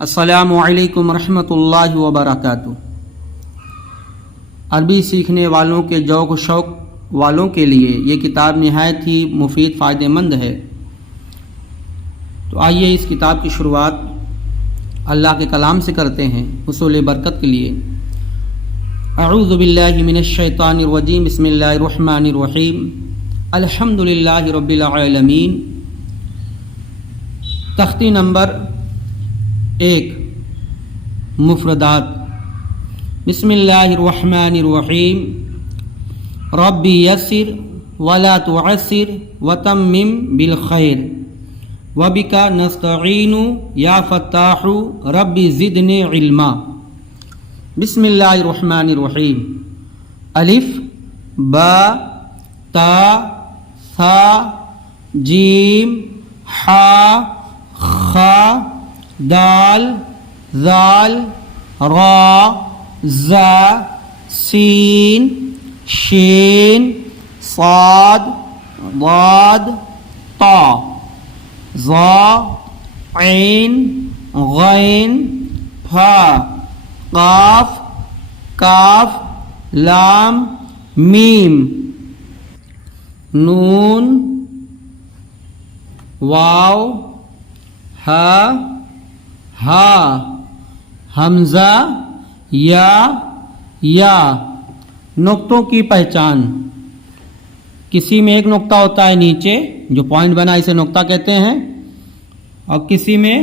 السلام علیکم ورحمۃ اللہ وبرکاتہ۔ عربی سیکھنے والوں کے ذوق و شوق والوں کے لیے یہ کتاب نہایت ہی مفید فائدہ مند ہے۔ تو آئیے اس کتاب کی شروعات اللہ کے کلام سے کرتے ہیں حصول برکت کے لیے۔ اعوذ باللہ من الشیطان الرجیم، بسم اللہ الرحمن الرحیم، الحمد للہ رب العالمین۔ تختی نمبر 1، مفردات۔ بسم اللہ الرحمن الرحیم، رب یسر ولا تعسر وتمم بالخیر وبک نستعین یا فتاح رب زدنی علما۔ بسم اللہ الرحمن الرحیم، الف با تا ثا جیم حا خا دال ذال را زا سین شین صاد ضاد طا ظا عین غین فا قاف کاف لام میم نون واو ہا ہا حمزہ یا۔ نقطوں کی پہچان۔ کسی میں ایک نقطہ ہوتا ہے نیچے جو پوائنٹ بنا، اسے نقطہ کہتے ہیں، اور کسی میں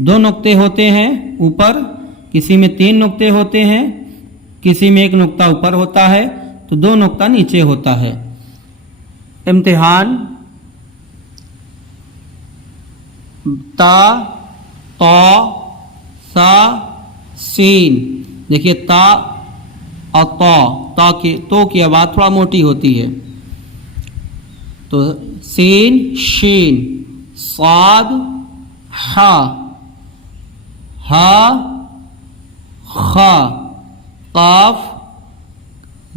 2 نقطے ہوتے ہیں اوپر، کسی میں 3 نقطے ہوتے ہیں، کسی میں ایک نقطہ اوپر ہوتا ہے تو 2 نقطہ نیچے ہوتا ہے۔ امتحان۔ تا طا سا سین۔ دیکھیے تا اور تو کی آواز تھوڑا موٹی ہوتی ہے، تو سین شین صاد ہا ہا خا قاف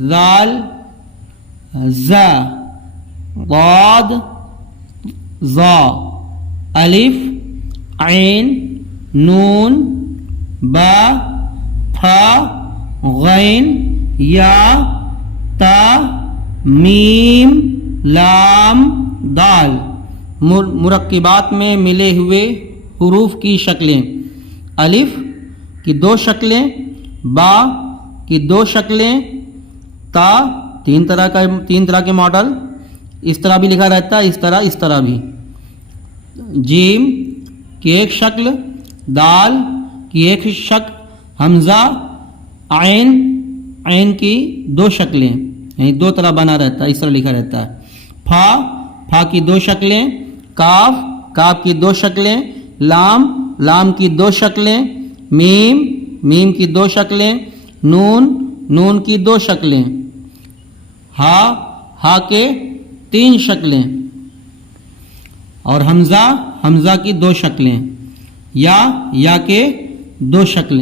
ذال زا ضاد ظا الف عین نون با فا غین یا تا میم لام دال۔ مرکبات میں ملے ہوئے حروف کی شکلیں۔ الف کی 2 شکلیں، با کی 2 شکلیں، تا 3 طرح کے ماڈل، اس طرح بھی لکھا رہتا ہے، اس طرح بھی۔ جیم کی 1 شکل، دال کی 1 شکل، حمزہ عین کی 2 شکلیں، یعنی 2 طرح بنا رہتا ہے، اس طرح لکھا رہتا ہے۔ فا کی 2 شکلیں، کاف کی 2 شکلیں، لام کی 2 شکلیں، میم کی 2 شکلیں، نون کی 2 شکلیں، ہا کے 3 شکلیں، اور حمزہ کی 2 شکلیں، یا کے 2 شکلیں۔